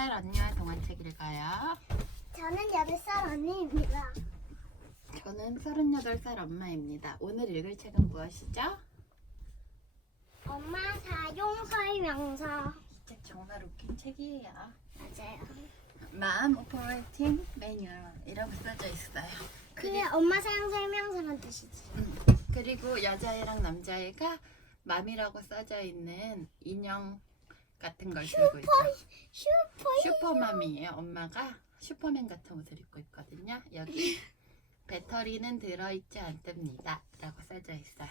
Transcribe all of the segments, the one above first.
8살 언니와 동화책 읽어요. 저는 8살 언니입니다. 저는 38살 엄마입니다. 오늘 읽을 책은 무엇이죠? 엄마 사용 설명서. 진짜 정말 웃긴 책이에요. 맞아요. 맘 오퍼레이팅 매뉴얼이라고 써져 있어요. 그게 엄마 사용 설명서란 뜻이지. 그리고 여자애랑 남자애가 맘이라고 써져 있는 인형 같은 걸 들고 있어요. 슈퍼맘이에요. 엄마가 슈퍼맨 같은 옷을 입고 있거든요. 여기 배터리는 들어있지 않습니다 라고 써져 있어요.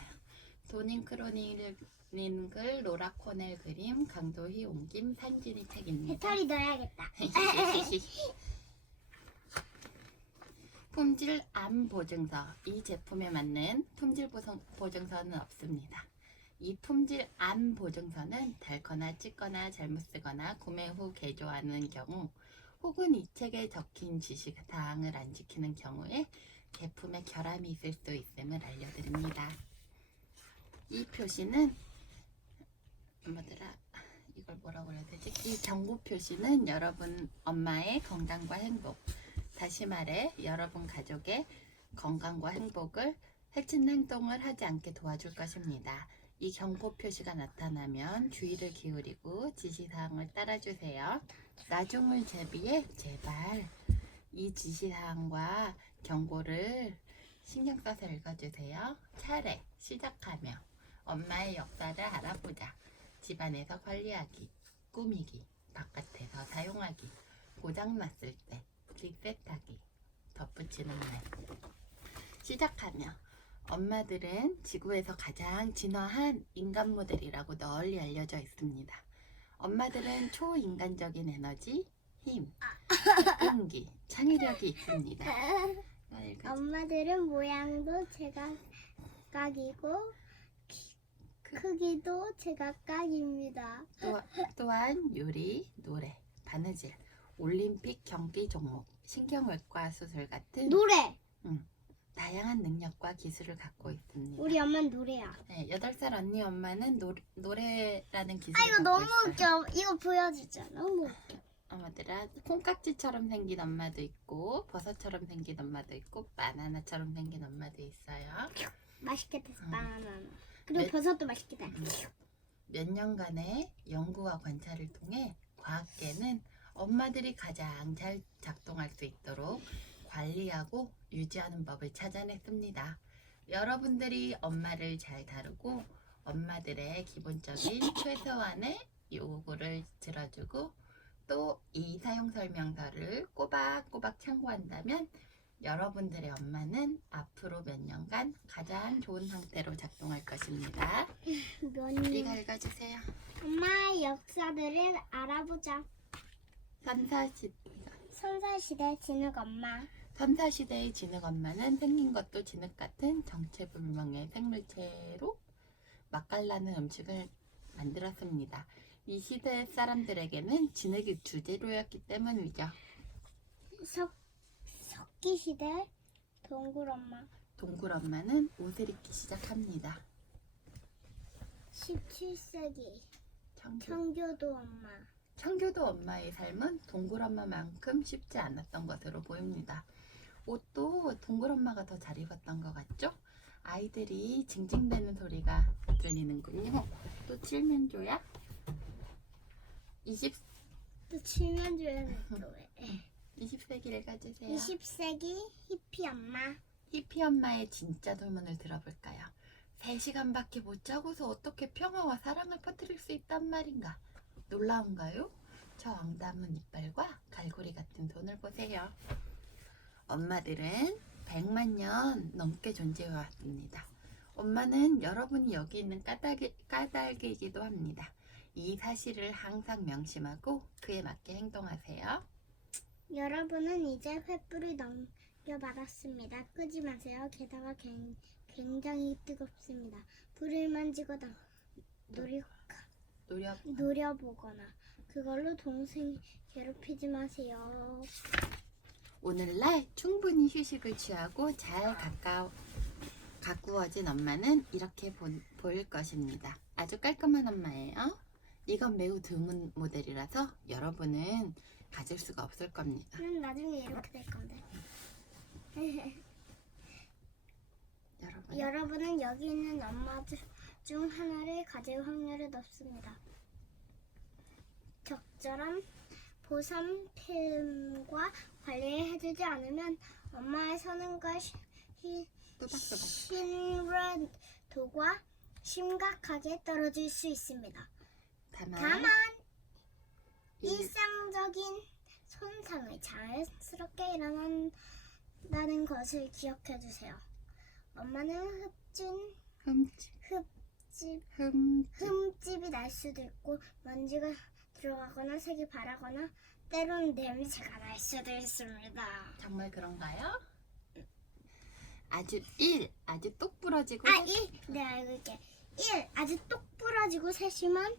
도닌 크로니는 글, 로라 코넬 그림, 강도희 옮김, 산진이 책입니다. 배터리 넣어야겠다. 품질 안 보증서. 이 제품에 맞는 품질 보증서는 없습니다. 이 품질 안 보증서는 닳거나 찢거나 잘못 쓰거나 구매 후 개조하는 경우 혹은 이 책에 적힌 지시사항을 안 지키는 경우에 제품에 결함이 있을 수 있음을 알려드립니다. 이 표시는 이걸 뭐라고 해야 되지? 이 경고 표시는 여러분 엄마의 건강과 행복, 다시 말해 여러분 가족의 건강과 행복을 해치는 행동을 하지 않게 도와줄 것입니다. 이 경고 표시가 나타나면 주의를 기울이고 지시사항을 따라주세요. 나중을 대비해 제발 이 지시사항과 경고를 신경 써서 읽어주세요. 차례 시작하며 엄마의 역사를 알아보자. 집안에서 관리하기, 꾸미기, 바깥에서 사용하기, 고장났을 때 리셋하기, 덧붙이는 말. 시작하며 엄마들은 지구에서 가장 진화한 인간 모델이라고 널리 알려져 있습니다. 엄마들은 초인간적인 에너지, 힘, 끈기, 창의력이 있습니다. 엄마들은 모양도 제각각이고 크기도 제각각입니다. 또한 요리, 노래, 바느질, 올림픽 경기 종목, 신경외과 수술 같은 노래! 다양한 능력과 기술을 갖고 있습니다. 우리 엄마는 노래야. 네, 8살 언니 엄마는 노래라는 기술을 아, 이거 갖고 너무 있어요. 웃겨. 이거 보여주자. 너무 웃겨. 엄마들아, 콩깍지처럼 생긴 엄마도 있고 버섯처럼 생긴 엄마도 있고 바나나처럼 생긴 엄마도 있어요. 맛있겠다, 바나나. 그리고 버섯도 맛있겠다. 몇 년간의 연구와 관찰을 통해 과학계는 엄마들이 가장 잘 작동할 수 있도록 관리하고 유지하는 법을 찾아냈습니다. 여러분들이 엄마를 잘 다루고 엄마들의 기본적인 최소한의 요구를 들어주고 또 이 사용 설명서를 꼬박꼬박 참고한다면 여러분들의 엄마는 앞으로 몇 년간 가장 좋은 상태로 작동할 것입니다. 몇 네가 년. 읽어주세요. 엄마의 역사들을 알아보자. 선사시대 진흙 엄마. 선사시대의 진흙 엄마는 생긴 것도 진흙 같은 정체불명의 생물체로 맛깔나는 음식을 만들었습니다. 이 시대 사람들에게는 진흙이 주재료였기 때문이죠. 석기시대 동굴 엄마. 동굴 엄마는 옷을 입기 시작합니다. 17세기 청교. 청교도 엄마. 청교도 엄마의 삶은 동굴 엄마만큼 쉽지 않았던 것으로 보입니다. 옷도 동굴 엄마가 더 잘 입었던 것 같죠? 아이들이 징징대는 소리가 들리는군요. 또 칠면조야? 또 칠면조에는 또 왜? 20세기를 가주세요. 20세기 히피 엄마. 히피 엄마의 진짜 소문을 들어볼까요? 3시간밖에 못 자고서 어떻게 평화와 사랑을 퍼뜨릴 수 있단 말인가? 놀라운가요? 저 왕다문 이빨과 갈고리 같은 손을 보세요. 엄마들은 100만 년 넘게 존재해왔습니다. 엄마는 여러분이 여기 있는 까닭이기도 합니다. 이 사실을 항상 명심하고 그에 맞게 행동하세요. 여러분은 이제 횃불을 넘겨받았습니다. 끄지 마세요. 게다가 굉장히 뜨겁습니다. 불을 만지거나 노려보거나 그걸로 동생 괴롭히지 마세요. 오늘날 충분히 휴식을 취하고 잘 가꾸어진 엄마는 이렇게 보일 것입니다. 아주 깔끔한 엄마예요. 이건 매우 드문 모델이라서 여러분은 가질 수가 없을 겁니다. 나중에 이렇게 될 건데. 여러분, 여러분은 여기 있는 엄마 중 하나를 가질 확률이 높습니다. 적절한 보살핌과 관리를 해주지 않으면 엄마의 선행과 또박또박. 신뢰도가 심각하게 떨어질 수 있습니다. 다만 일상적인 손상이 자연스럽게 일어난다는 것을 기억해 주세요. 엄마는 흠집이 날 수도 있고 먼지가 들어가거나 색이 바라거나 때로는 냄새가 날 수도 있습니다. 정말 그런가요? 아주 똑 부러지고 네, 알고 있게. 1. 아주 똑 부러지고 세심한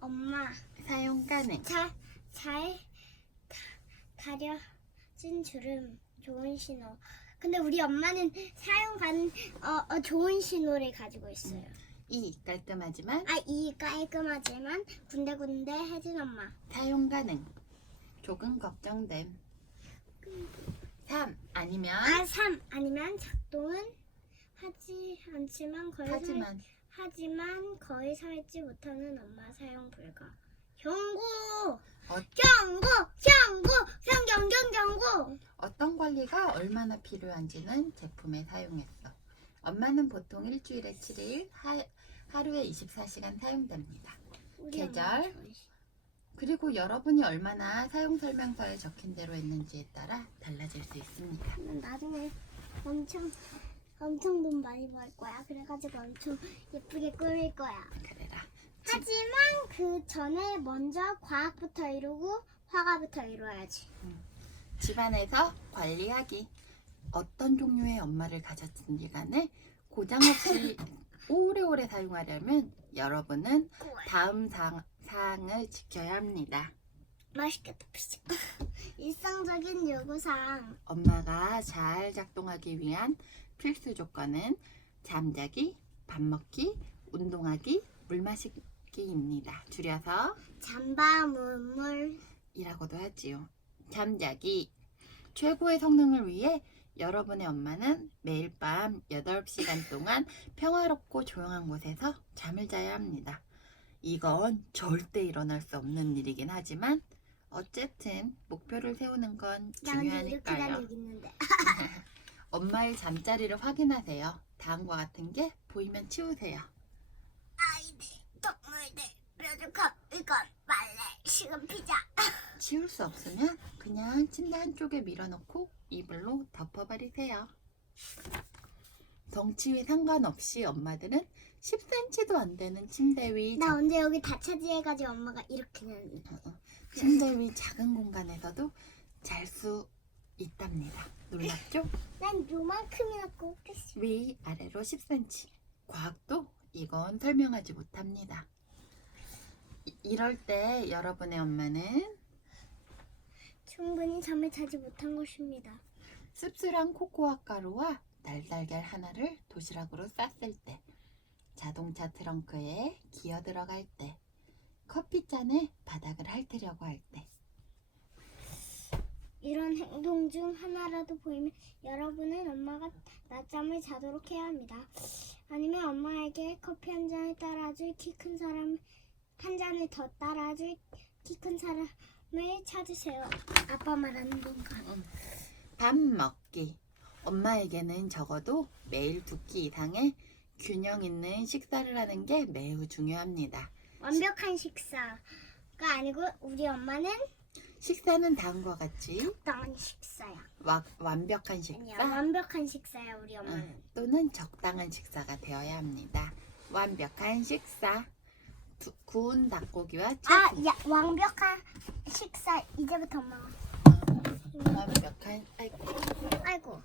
엄마. 사용 가능. 잘 다려진 주름. 좋은 신호. 근데 우리 엄마는 사용 가능 좋은 신호를 가지고 있어요. 2. 깔끔하지만 2. 깔끔하지만 군데군데 해진 엄마. 사용 가능. 조금 걱정됨. 3. 아니면 3. 아니면 작동은 하지 않지만 하지만 거의 살지 못하는 엄마. 사용 불가. 경고! 경고! 어떤 관리가 얼마나 필요한지는 제품에 사용했어. 엄마는 보통 일주일에 7일, 하루에 24시간 사용됩니다. 계절, 그리고 여러분이 얼마나 사용 설명서에 적힌 대로 했는지에 따라 달라질 수 있습니다. 나중에 엄청 돈 많이 벌 거야. 그래가지고 엄청 예쁘게 꾸밀 거야. 그래라. 하지만 그 전에 먼저 과학부터 이루고 화가부터 이루어야지. 집안에서 관리하기. 어떤 종류의 엄마를 가졌든지 간에 고장 없이 오래오래 사용하려면 여러분은 다음 사항을 지켜야 합니다. 맛있겠다. 일상적인 요구사항. 엄마가 잘 작동하기 위한 필수 조건은 잠자기, 밥 먹기, 운동하기, 물 마시기입니다. 줄여서 잠바물이라고도 하지요. 잠자기. 최고의 성능을 위해 여러분의 엄마는 매일 밤 8시간 동안 평화롭고 조용한 곳에서 잠을 자야 합니다. 이건 절대 일어날 수 없는 일이긴 하지만 어쨌든 목표를 세우는 건 중요하니까요. 엄마의 잠자리를 확인하세요. 다음과 같은 게 보이면 치우세요. 아이들, 동물들, 뾰족한 이건 빨래, 식은 피자. 치울 수 없으면 그냥 침대 한쪽에 밀어놓고 이불로 덮어버리세요. 덩치에 상관없이 엄마들은 10cm도 안 되는 침대 위 나 언제 여기 다 차지해가지고 엄마가 이렇게는 침대 위 작은 공간에서도 잘 수 있답니다. 놀랍죠? 난 요만큼이나 꼽겠어. 위 아래로 10cm. 과학도 이건 설명하지 못합니다. 이럴 때 여러분의 엄마는 충분히 잠을 자지 못한 것입니다. 씁쓸한 코코아 가루와 날달걀 하나를 도시락으로 쌌을 때, 자동차 트렁크에 기어 들어갈 때, 커피잔에 바닥을 핥으려고 할 때. 이런 행동 중 하나라도 보이면 여러분은 엄마가 낮잠을 자도록 해야 합니다. 아니면 엄마에게 커피 한 잔을 따라줄 키 큰 사람, 한 잔을 더 따라줄 키 큰 사람을 찾으세요. 아빠 말하는 건가? 밥 먹기. 엄마에게는 적어도 매일 2끼 이상의 균형 있는 식사를 하는 게 매우 중요합니다. 완벽한 식사가 아니고 우리 엄마는 식사는 다음과 같이 적당한 식사야. 완벽한 식사 아니야, 완벽한 식사야 우리 엄마는. 또는 적당한 식사가 되어야 합니다. 완벽한 식사. 구운 닭고기와 채소. 야, 완벽한 식사. 이제부터 엄마가. 완벽한 아이고.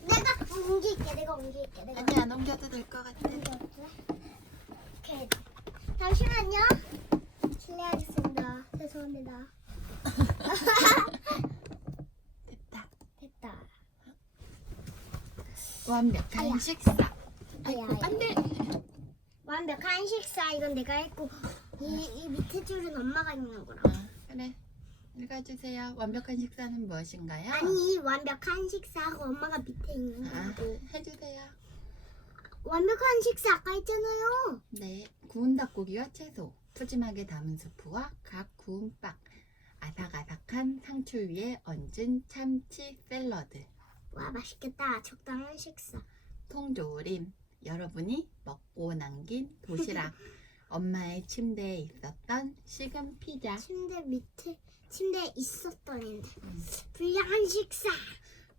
내가 옮길게. 아니 안 옮겨도 될 것 같아. 오케이. 잠시만요. 실례하겠습니다. 죄송합니다. 됐다. 완벽한 아야. 식사. 아야. 안돼. 완벽한 식사. 이건 내가 했고 이 밑에 줄은 엄마가 있는구나. 그래. 읽어주세요. 완벽한 식사는 무엇인가요? 아니 완벽한 식사하고 엄마가 밑에 있는 아, 거고. 해주세요. 완벽한 식사 아까 했잖아요. 네, 구운 닭고기와 채소, 푸짐하게 담은 수프와 각 구운 빵, 아삭아삭한 상추 위에 얹은 참치 샐러드, 와 맛있겠다. 적당한 식사. 통조림, 여러분이 먹고 남긴 도시락, 엄마의 침대에 있었던 식은 피자, 침대에 있었던인데 불량한 식사.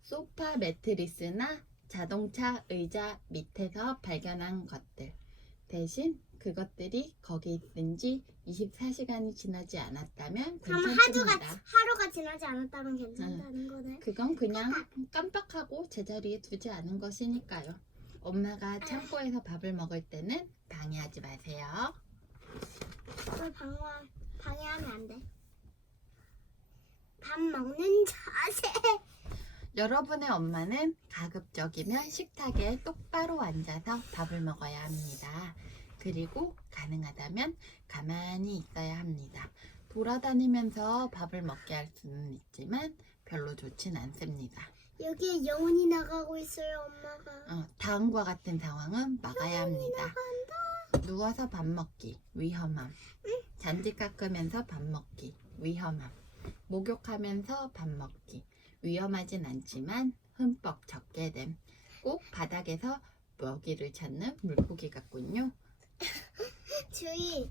소파 매트리스나 자동차 의자 밑에서 발견한 것들. 대신 그것들이 거기 있은 지 24시간이 지나지 않았다면 그러면 괜찮습니다. 하루가 지나지 않았다면 괜찮다는 거네. 그건 그냥 깜빡하고 제자리에 두지 않은 것이니까요. 엄마가 창고에서 밥을 먹을 때는 방해하지 마세요. 그걸 방해하면 안 돼. 밥 먹는 자세. 여러분의 엄마는 가급적이면 식탁에 똑바로 앉아서 밥을 먹어야 합니다. 그리고 가능하다면 가만히 있어야 합니다. 돌아다니면서 밥을 먹게 할 수는 있지만 별로 좋진 않습니다. 여기에 영혼이 나가고 있어요, 엄마가. 다음과 같은 상황은 막아야 합니다. 누워서 밥 먹기, 위험함. 잔디 깎으면서 밥 먹기, 위험함. 목욕하면서 밥 먹기, 위험하진 않지만 흠뻑 적게 됨. 꼭 바닥에서 먹이를 찾는 물고기 같군요. 주의.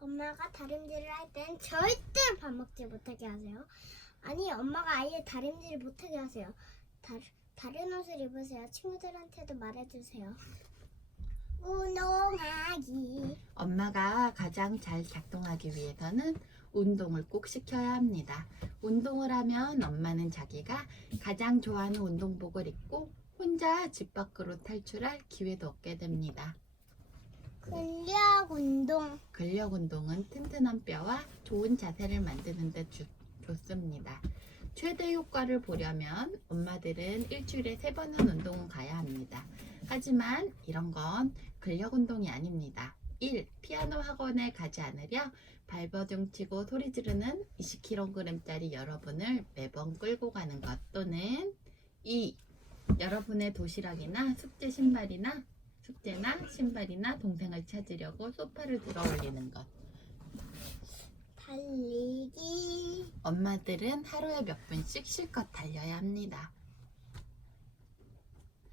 엄마가 다림질을 할 땐 절대 밥 먹지 못하게 하세요. 아니, 엄마가 아예 다림질을 못하게 하세요. 다른 옷을 입으세요. 친구들한테도 말해주세요. 운동하기. 엄마가 가장 잘 작동하기 위해서는 운동을 꼭 시켜야 합니다. 운동을 하면 엄마는 자기가 가장 좋아하는 운동복을 입고 혼자 집 밖으로 탈출할 기회도 얻게 됩니다. 근력 운동. 근력 운동은 튼튼한 뼈와 좋은 자세를 만드는 데 좋습니다. 최대 효과를 보려면 엄마들은 일주일에 3번은 운동을 가야 합니다. 하지만 이런 건 근력 운동이 아닙니다. 1. 피아노 학원에 가지 않으려 발버둥 치고 소리 지르는 20kg짜리 여러분을 매번 끌고 가는 것, 또는 2. 여러분의 도시락이나 숙제나 신발이나 동생을 찾으려고 소파를 들어 올리는 것. 달리기. 엄마들은 하루에 몇 분씩 실컷 달려야 합니다.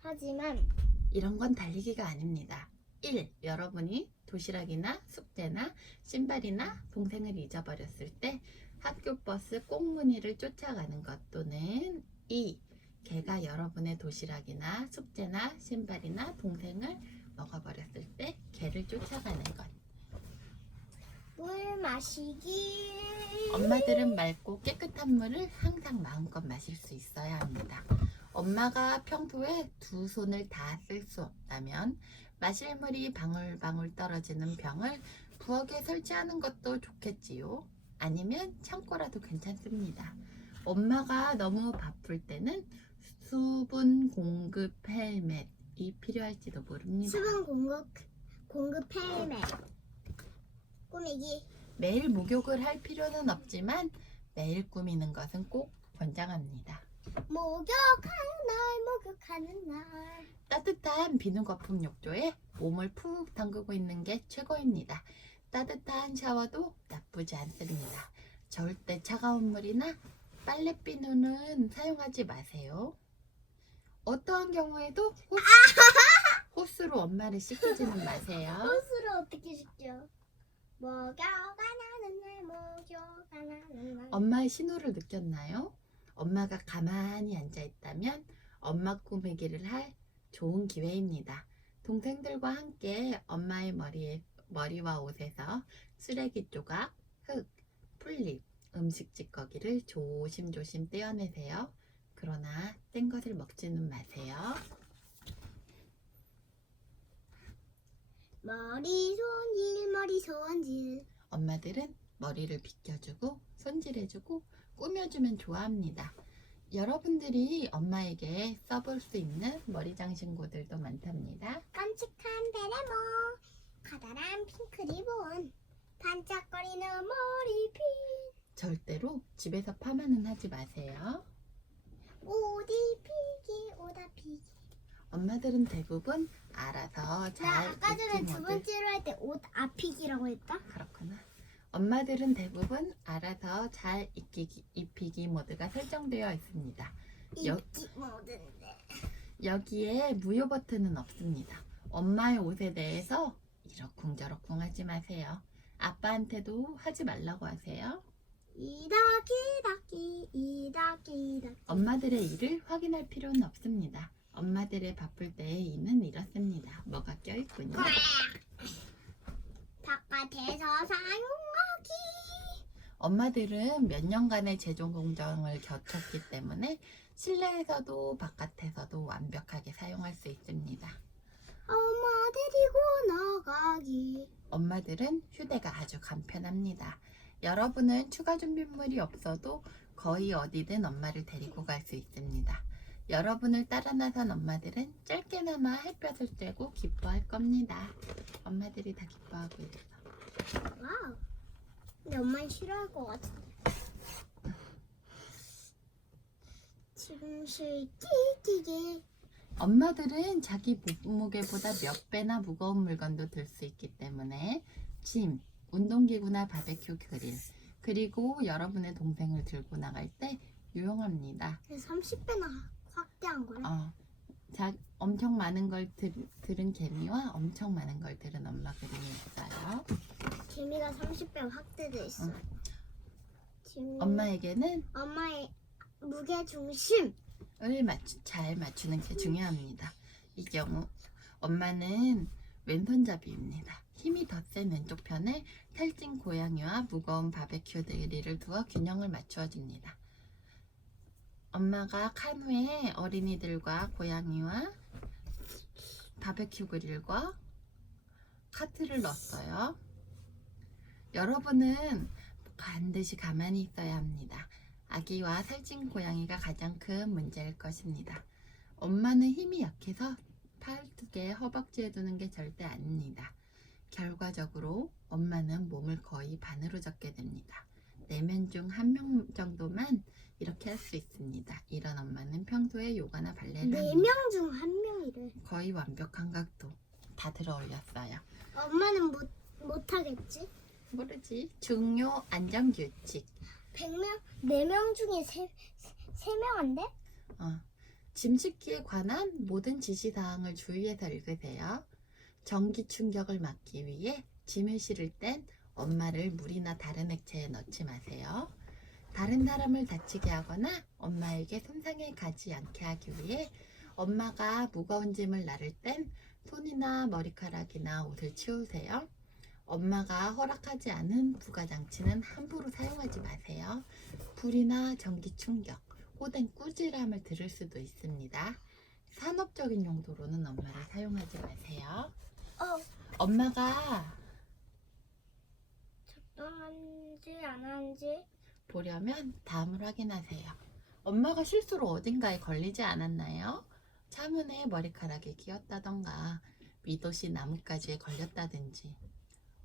하지만 이런 건 달리기가 아닙니다. 1. 여러분이 도시락이나 숙제나 신발이나 동생을 잊어버렸을 때 학교 버스 꽁무니를 쫓아가는 것, 또는 2. 개가 여러분의 도시락이나 숙제나 신발이나 동생을 먹어버렸을 때 개를 쫓아가는 것. 물 마시기. 엄마들은 맑고 깨끗한 물을 항상 마음껏 마실 수 있어야 합니다. 엄마가 평소에 2손을 다 쓸 수 없다면 마실 물이 방울방울 떨어지는 병을 부엌에 설치하는 것도 좋겠지요. 아니면 창고라도 괜찮습니다. 엄마가 너무 바쁠 때는 수분 공급 헬멧이 필요할지도 모릅니다. 수분 공급 헬멧. 꾸미기. 매일 목욕을 할 필요는 없지만 매일 꾸미는 것은 꼭 권장합니다. 목욕하는 날. 따뜻한 비누 거품 욕조에 몸을 푹 담그고 있는 게 최고입니다. 따뜻한 샤워도 나쁘지 않습니다. 절대 차가운 물이나 빨래 비누는 사용하지 마세요. 어떠한 경우에도 호스로 엄마를 씻기지는 마세요. 호스를 어떻게 시켜? 목욕하는 날. 엄마의 신호를 느꼈나요? 엄마가 가만히 앉아있다면 엄마 꾸미기를 할 좋은 기회입니다. 동생들과 함께 엄마의 머리와 옷에서 쓰레기 조각, 흙, 풀잎, 음식 찌꺼기를 조심조심 떼어내세요. 그러나 뗀 것을 먹지는 마세요. 머리 손질. 엄마들은 머리를 빗겨주고 손질해주고 꾸며주면 좋아합니다. 여러분들이 엄마에게 써볼 수 있는 머리 장신구들도 많답니다. 깜찍한 베레모, 커다란 핑크 리본, 반짝거리는 머리핀. 절대로 집에서 파마는 하지 마세요. 오디 피기 오다 피기. 엄마들은 대부분 알아서 나 잘 아까 전에 입기 두 모드. 번째로 할 때 옷 아피기라고 했다. 그렇구나. 엄마들은 대부분 알아서 잘 입히기 모드가 설정되어 있습니다. 여- 입기 모드인데. 여기에 무효 버튼은 없습니다. 엄마의 옷에 대해서 이러쿵저러쿵 하지 마세요. 아빠한테도 하지 말라고 하세요. 이다기다기 이다기다기. 엄마들의 일을 확인할 필요는 없습니다. 엄마들의 바쁠 때의 이는 이렇습니다. 뭐가 껴있군요. 바깥에서 사용하기. 엄마들은 몇 년간의 제조 공정을 거쳤기 때문에 실내에서도 바깥에서도 완벽하게 사용할 수 있습니다. 엄마 데리고 나가기. 엄마들은 휴대가 아주 간편합니다. 여러분은 추가 준비물이 없어도 거의 어디든 엄마를 데리고 갈 수 있습니다. 여러분을 따라 나선 엄마들은 짧게나마 햇볕을 쬐고 기뻐할 겁니다. 엄마들이 다 기뻐하고 있어. 와우. 근데 엄마는 싫어할 것 같은데. 짐실 끼기기. 엄마들은 자기 몸무게보다 몇 배나 무거운 물건도 들 수 있기 때문에 짐, 운동기구나 바베큐 그릴, 그리고 여러분의 동생을 들고 나갈 때 유용합니다. 30배나 확대한 거야? 엄청 많은 걸 들은 개미와 엄청 많은 걸 들은 엄마 그림이 있어요. 재미가 30배 확대돼 있어. 엄마에게는 엄마의 무게 중심. 을 잘 맞추는 게 중요합니다. 이 경우 엄마는 왼손잡이입니다. 힘이 더 센 왼쪽 편에 탈진 고양이와 무거운 바베큐 드릴을 두어 균형을 맞추어 줍니다. 엄마가 칸 후에 어린이들과 고양이와 바베큐 그릴과 카트를 넣었어요. 여러분은 반드시 가만히 있어야 합니다. 아기와 살찐 고양이가 가장 큰 문제일 것입니다. 엄마는 힘이 약해서 팔 두 개 허벅지에 두는 게 절대 아닙니다. 결과적으로 엄마는 몸을 거의 반으로 접게 됩니다. 4명 중 1명 정도만 이렇게 할 수 있습니다. 이런 엄마는 평소에 요가나 발레를 4명 중 1명이래. 거의 완벽한 각도 다 들어 올렸어요. 엄마는 못하겠지? 모르지. 중요 안전규칙. 100명? 4명 중에 3명 안 돼? 짐 싣기에 관한 모든 지시사항을 주의해서 읽으세요. 전기 충격을 막기 위해 짐을 실을 땐 엄마를 물이나 다른 액체에 넣지 마세요. 다른 사람을 다치게 하거나 엄마에게 손상이 가지 않게 하기 위해 엄마가 무거운 짐을 나를 땐 손이나 머리카락이나 옷을 치우세요. 엄마가 허락하지 않은 부가장치는 함부로 사용하지 마세요. 불이나 전기 충격, 호된 꾸지람을 들을 수도 있습니다. 산업적인 용도로는 엄마를 사용하지 마세요. 엄마가 적당한지 안 한지. 보려면 다음을 확인하세요. 엄마가 실수로 어딘가에 걸리지 않았나요? 차문에 머리카락이 끼었다던가 미도시 나뭇가지에 걸렸다든지.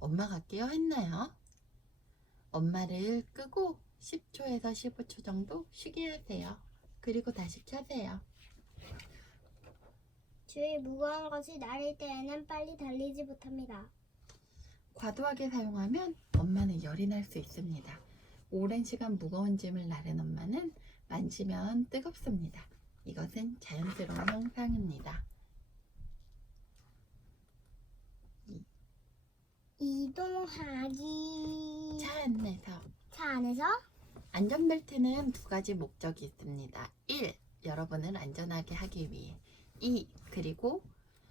엄마가 깨어있나요? 엄마를 끄고 10초에서 15초 정도 쉬게 하세요. 그리고 다시 켜세요. 주위 무거운 것이 나를 때에는 빨리 달리지 못합니다. 과도하게 사용하면 엄마는 열이 날 수 있습니다. 오랜 시간 무거운 짐을 나른 엄마는 만지면 뜨겁습니다. 이것은 자연스러운 현상입니다. 이동하기. 차 안에서 안에서 안전벨트는 두 가지 목적이 있습니다. 1. 여러분을 안전하게 하기 위해. 2. 그리고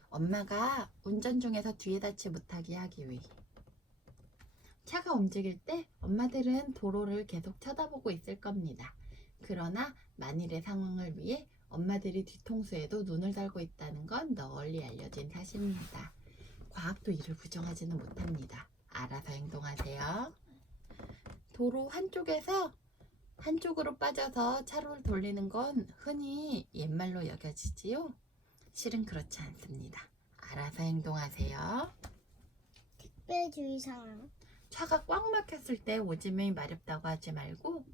엄마가 운전 중에서 뒤에 닿지 못하게 하기 위해. 차가 움직일 때 엄마들은 도로를 계속 쳐다보고 있을 겁니다. 그러나 만일의 상황을 위해 엄마들이 뒤통수에도 눈을 달고 있다는 건 널리 알려진 사실입니다. 과학도 이를 부정하지는 못합니다. 알아서 행동하세요. 도로 한쪽으로 빠져서 차로를 돌리는 건 흔히 옛말로 여겨지지요? 실은 그렇지 않습니다. 알아서 행동하세요. 특별주의 상황. 차가 꽉 막혔을 때 오줌이 마렵다고 하지 말고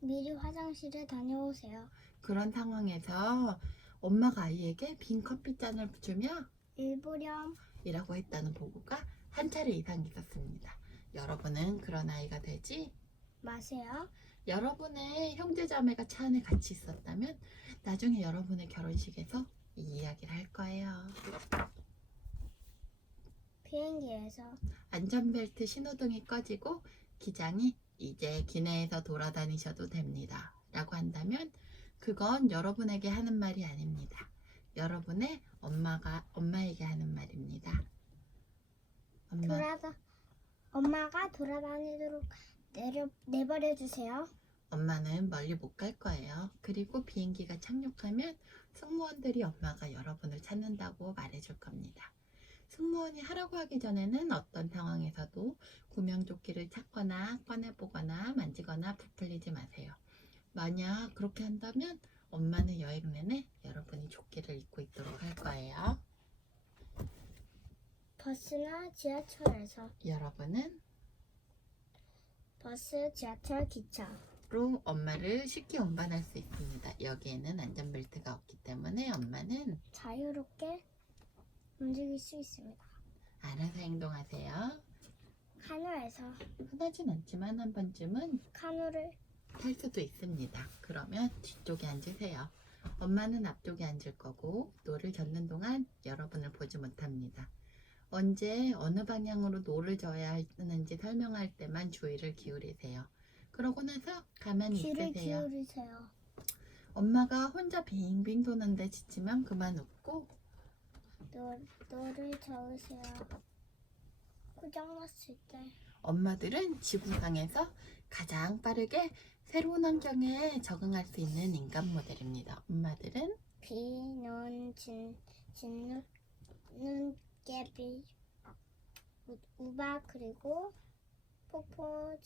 미리 화장실에 다녀오세요. 그런 상황에서 엄마가 아이에게 빈 커피잔을 주며 일부렴. 이라고 했다는 보고가 한 차례 이상 있었습니다. 여러분은 그런 아이가 되지? 마세요. 여러분의 형제자매가 차 안에 같이 있었다면 나중에 여러분의 결혼식에서 이 이야기를 할 거예요. 비행기에서 안전벨트 신호등이 꺼지고 기장이 이제 기내에서 돌아다니셔도 됩니다. 라고 한다면 그건 여러분에게 하는 말이 아닙니다. 여러분의 엄마에게 하는 말입니다. 엄마가 돌아다니도록 내버려 주세요. 엄마는 멀리 못 갈 거예요. 그리고 비행기가 착륙하면 승무원들이 엄마가 여러분을 찾는다고 말해줄 겁니다. 승무원이 하라고 하기 전에는 어떤 상황에서도 구명조끼를 찾거나 꺼내보거나 만지거나 부풀리지 마세요. 만약 그렇게 한다면 엄마는 여행 내내 여러분이 조끼를 입고 있도록 할 거예요. 버스나 지하철에서. 여러분은 버스, 지하철, 기차. 로 엄마를 쉽게 운반할 수 있습니다. 여기에는 안전벨트가 없기 때문에 엄마는 자유롭게 움직일 수 있습니다. 알아서 행동하세요. 카누에서. 흔하진 않지만 한 번쯤은 카누를 탈 수도 있습니다. 그러면 뒤쪽에 앉으세요. 엄마는 앞쪽에 앉을 거고 노를 젓는 동안 여러분을 보지 못합니다. 언제 어느 방향으로 노를 져야 하는지 설명할 때만 주의를 기울이세요. 그러고 나서 가만히 귀를 있으세요. 기울이세요. 엄마가 혼자 빙빙 도는데 지치면 그만 웃고 노를 저으세요. 고장났을 때. 엄마들은 지구상에서 가장 빠르게 새로운 환경에 적응할 수 있는 인간 모델입니다. 엄마들은 비, 눈, 눈깨비, 우박, 그리고 폭포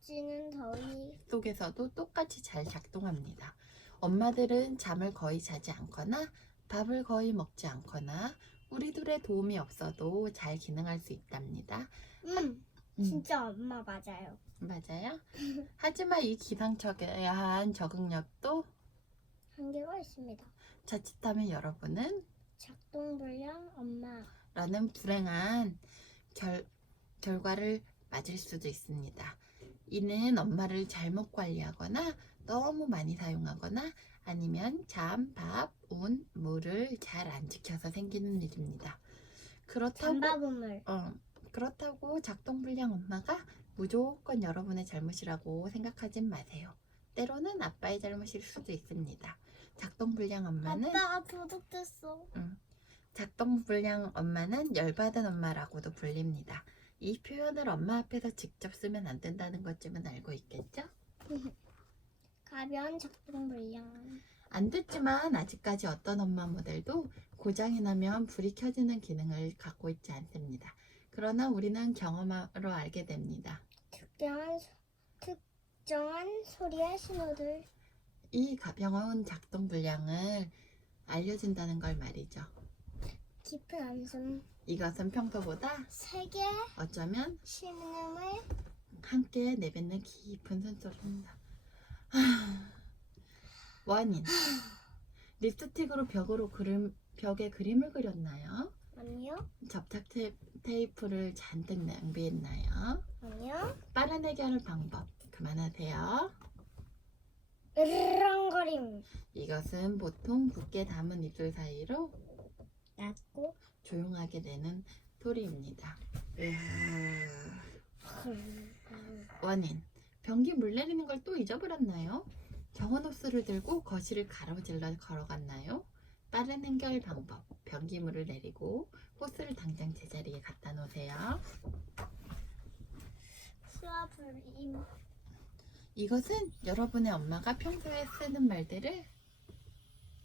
찌는 더위 속에서도 똑같이 잘 작동합니다. 엄마들은 잠을 거의 자지 않거나 밥을 거의 먹지 않거나 우리들의 도움이 없어도 잘 기능할 수 있답니다. 진짜 엄마 맞아요. 맞아요. 하지만 이 기상청에한 적응력도 한계가 있습니다. 자칫하면 여러분은 작동불량 엄마. 라는 불행한 결과를 맞을 수도 있습니다. 이는 엄마를 잘못 관리하거나 너무 많이 사용하거나 아니면 잠, 밥, 운, 물을 잘 안 지켜서 생기는 일입니다. 그렇다고 작동불량 엄마가 무조건 여러분의 잘못이라고 생각하진 마세요. 때로는 아빠의 잘못일 수도 있습니다. 작동불량 엄마는 아빠가 도둑됐어. 작동불량 엄마는 열받은 엄마라고도 불립니다. 이 표현을 엄마 앞에서 직접 쓰면 안 된다는 것쯤은 알고 있겠죠? 가벼운 작동불량. 안 됐지만 아직까지 어떤 엄마 모델도 고장이 나면 불이 켜지는 기능을 갖고 있지 않습니다. 그러나 우리는 경험으로 알게 됩니다. 특정한 소리의 신호들. 이 가벼운 작동불량을 알려준다는 걸 말이죠. 깊은 한숨. 이것은 평소보다 세게 어쩌면 신음을 함께 내뱉는 깊은 숨소리입니다. 원인. 립스틱으로 벽에 그림을 그렸나요? 아니요. 접착 테이프를 잔뜩 낭비했나요? 아니요. 빠른 해결 방법. 그만하세요. 으르렁거림. 이것은 보통 붓게 담은 입술 사이로 낮고 조용하게 내는 소리입니다. 원인. 변기 물 내리는 걸 또 잊어버렸나요? 정원 호스를 들고 거실을 가로질러 걸어갔나요? 빠른 해결 방법. 변기물을 내리고 호스를 당장 제자리에 갖다 놓으세요. 수화불임. 이것은 여러분의 엄마가 평소에 쓰는 말들을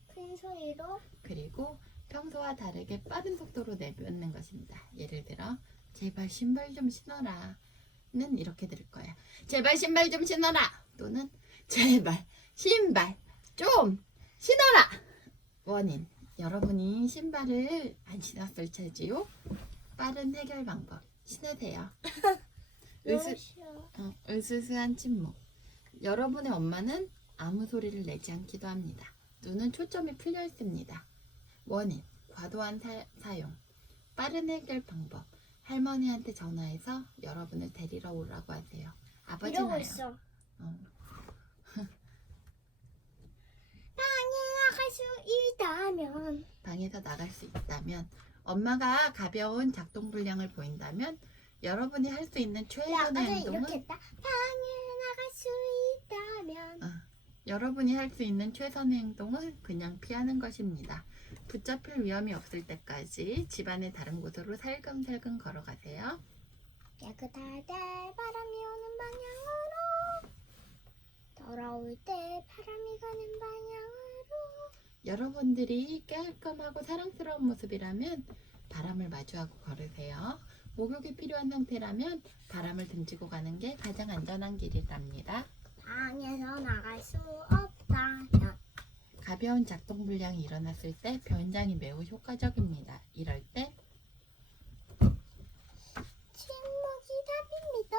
큰 소리로 그리고 평소와 다르게 빠른 속도로 내뱉는 것입니다. 예를 들어 제발 신발 좀 신어라 는 이렇게 들을 거예요. 제발 신발 좀 신어라 또는 제발 신발 좀 신어라. 원인. 여러분이 신발을 안 신었을 테지요. 빠른 해결 방법. 신으세요. 으스스한 침묵. 여러분의 엄마는 아무 소리를 내지 않기도 합니다. 눈은 초점이 풀려 있습니다. 원인, 과도한 사용, 빠른 해결 방법. 할머니한테 전화해서 여러분을 데리러 오라고 하세요. 아버지 이러고 나요. 있어. 어. 나갈 수 있다면. 방에서 나갈 수 있다면, 엄마가 가벼운 작동 불량을 보인다면 여러분이 할 수 있는 야, 최선의 아까 전에 행동은 이렇게 했다. 방에 나갈 수 있다면. 여러분이 할 수 있는 최선의 행동은 그냥 피하는 것입니다. 붙잡힐 위험이 없을 때까지 집안의 다른 곳으로 살금살금 걸어가세요. 깨끗할 때 바람이 오는 방향으로, 더러울 때 바람이 가는 방향으로. 여러분들이 깔끔하고 사랑스러운 모습이라면 바람을 마주하고 걸으세요. 목욕이 필요한 상태라면 바람을 등지고 가는 게 가장 안전한 길이랍니다. 방에서 나갈 수 없다면. 가벼운 작동 불량이 일어났을 때 변장이 매우 효과적입니다. 이럴 때 침묵이 답입니다.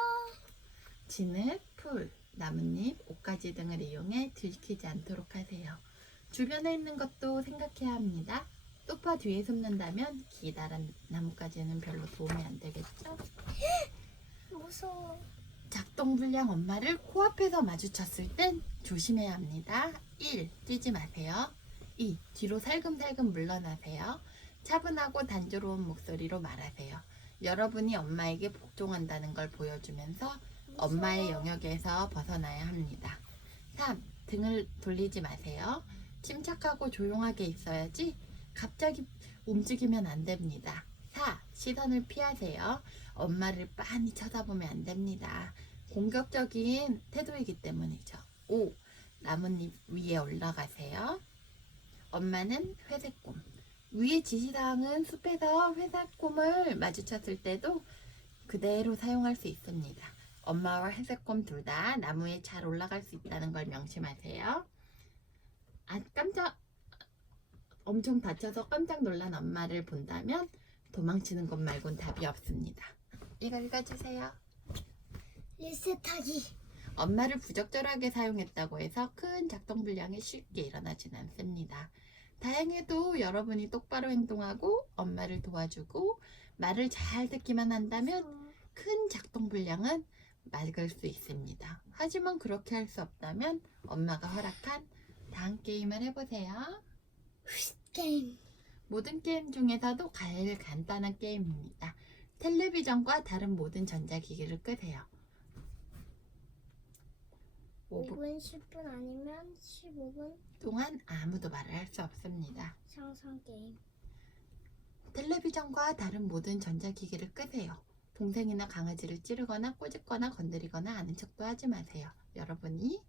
진흙, 풀, 나뭇잎, 옷가지 등을 이용해 들키지 않도록 하세요. 주변에 있는 것도 생각해야 합니다. 소파 뒤에 숨는다면 기다란 나뭇가지는 별로 도움이 안 되겠죠? 무서워. 작동불량 엄마를 코앞에서 마주쳤을 땐 조심해야 합니다. 1. 뛰지 마세요. 2. 뒤로 살금살금 물러나세요. 차분하고 단조로운 목소리로 말하세요. 여러분이 엄마에게 복종한다는 걸 보여주면서 엄마의 영역에서 벗어나야 합니다. 3. 등을 돌리지 마세요. 침착하고 조용하게 있어야지 갑자기 움직이면 안 됩니다. 4. 시선을 피하세요. 엄마를 빤히 쳐다보면 안 됩니다. 공격적인 태도이기 때문이죠. 5. 나뭇잎 위에 올라가세요. 엄마는 회색곰. 위의 지시사항은 숲에서 회색곰을 마주쳤을 때도 그대로 사용할 수 있습니다. 엄마와 회색곰 둘 다 나무에 잘 올라갈 수 있다는 걸 명심하세요. 엄청 다쳐서 깜짝 놀란 엄마를 본다면 도망치는 것 말곤 답이 없습니다. 이거 읽어주세요. 리셋하기. 엄마를 부적절하게 사용했다고 해서 큰 작동 불량이 쉽게 일어나진 않습니다. 다행히도 여러분이 똑바로 행동하고 엄마를 도와주고 말을 잘 듣기만 한다면 큰 작동 불량은 막을 수 있습니다. 하지만 그렇게 할 수 없다면 엄마가 허락한 다음 게임을 해보세요. 게임. 모든 게임 중에서도 제일 간단한 게임입니다. 텔레비전과 다른 모든 전자기기를 끄세요. 5분, 10분 아니면 15분. 동안 아무도 말을 할 수 없습니다. 상상 게임. 텔레비전과 다른 모든 전자기기를 끄세요. 동생이나 강아지를 찌르거나 꼬집거나 건드리거나 아는 척도 하지 마세요. 여러분이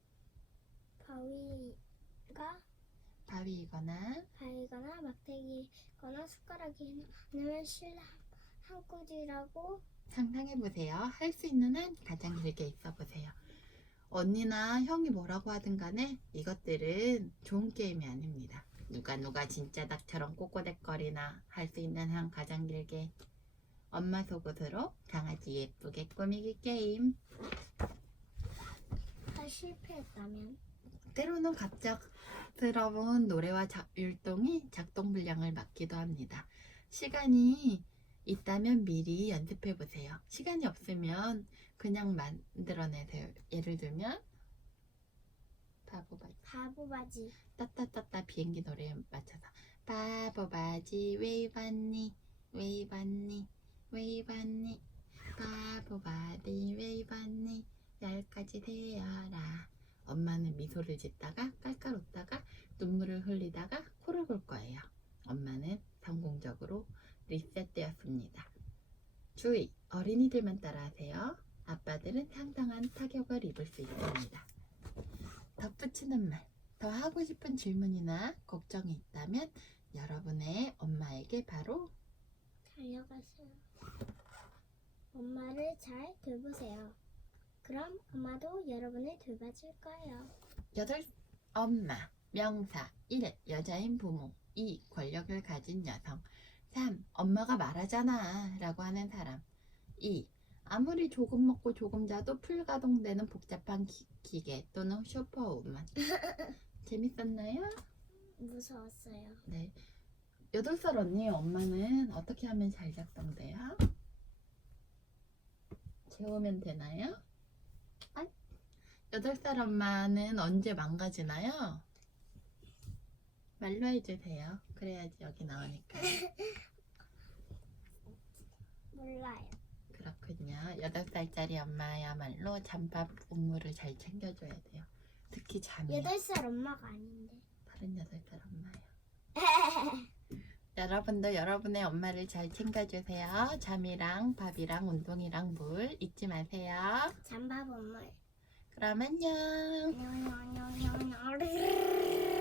바위거나 막대기거나 숟가락이 아니면 실 한 꽂이라고. 상상해보세요. 할 수 있는 한 가장 길게 있어보세요. 언니나 형이 뭐라고 하든 간에 이것들은 좋은 게임이 아닙니다. 누가 진짜 닭처럼 꼬꼬댁거리나 할 수 있는 한 가장 길게. 엄마 속옷으로 강아지 예쁘게 꾸미기 게임. 다 실패했다면. 때로는 갑작스러운 노래와 율동이 작동불량을 막기도 합니다. 시간이 있다면 미리 연습해보세요. 시간이 없으면 그냥 만들어내세요. 예를 들면 바보바지. 따따따따 비행기 노래에 맞춰서 바보바지 왜 봤니 왜 봤니 왜 봤니 바보바지 왜 봤니 10가지 되어라. 엄마는 미소를 짓다가 깔깔 웃다가 눈물을 흘리다가 코를 골 거예요. 엄마는 성공적으로 리셋되었습니다. 주의! 어린이들만 따라하세요. 아빠들은 상당한 타격을 입을 수 있습니다. 덧붙이는 말. 더 하고 싶은 질문이나 걱정이 있다면 여러분의 엄마에게 바로 달려가세요. 엄마를 잘 돌보세요. 그럼 엄마도 여러분을 돌봐줄 거예요. 8. 엄마. 명사. 1. 여자인 부모. 2. 권력을 가진 여성. 3. 엄마가 말하잖아 라고 하는 사람. 2. 아무리 조금 먹고 조금 자도 풀가동되는 복잡한 기계 또는 슈퍼우먼. 재밌었나요? 무서웠어요. 네. 8살 언니의 엄마는 어떻게 하면 잘 작동돼요? 재우면 되나요? 8살 엄마는 언제 망가지나요? 말로 해주세요. 그래야지 여기 나오니까. 몰라요. 그렇군요. 8살짜리 엄마야말로 잠밥 우물을 잘 챙겨줘야 돼요. 특히 잠이요. 8살 엄마가 아닌데. 38살 엄마요. 여러분도 여러분의 엄마를 잘 챙겨주세요. 잠이랑 밥이랑 운동이랑 물 잊지 마세요. 잠밥 엄마. 그럼 안녕. 안녕.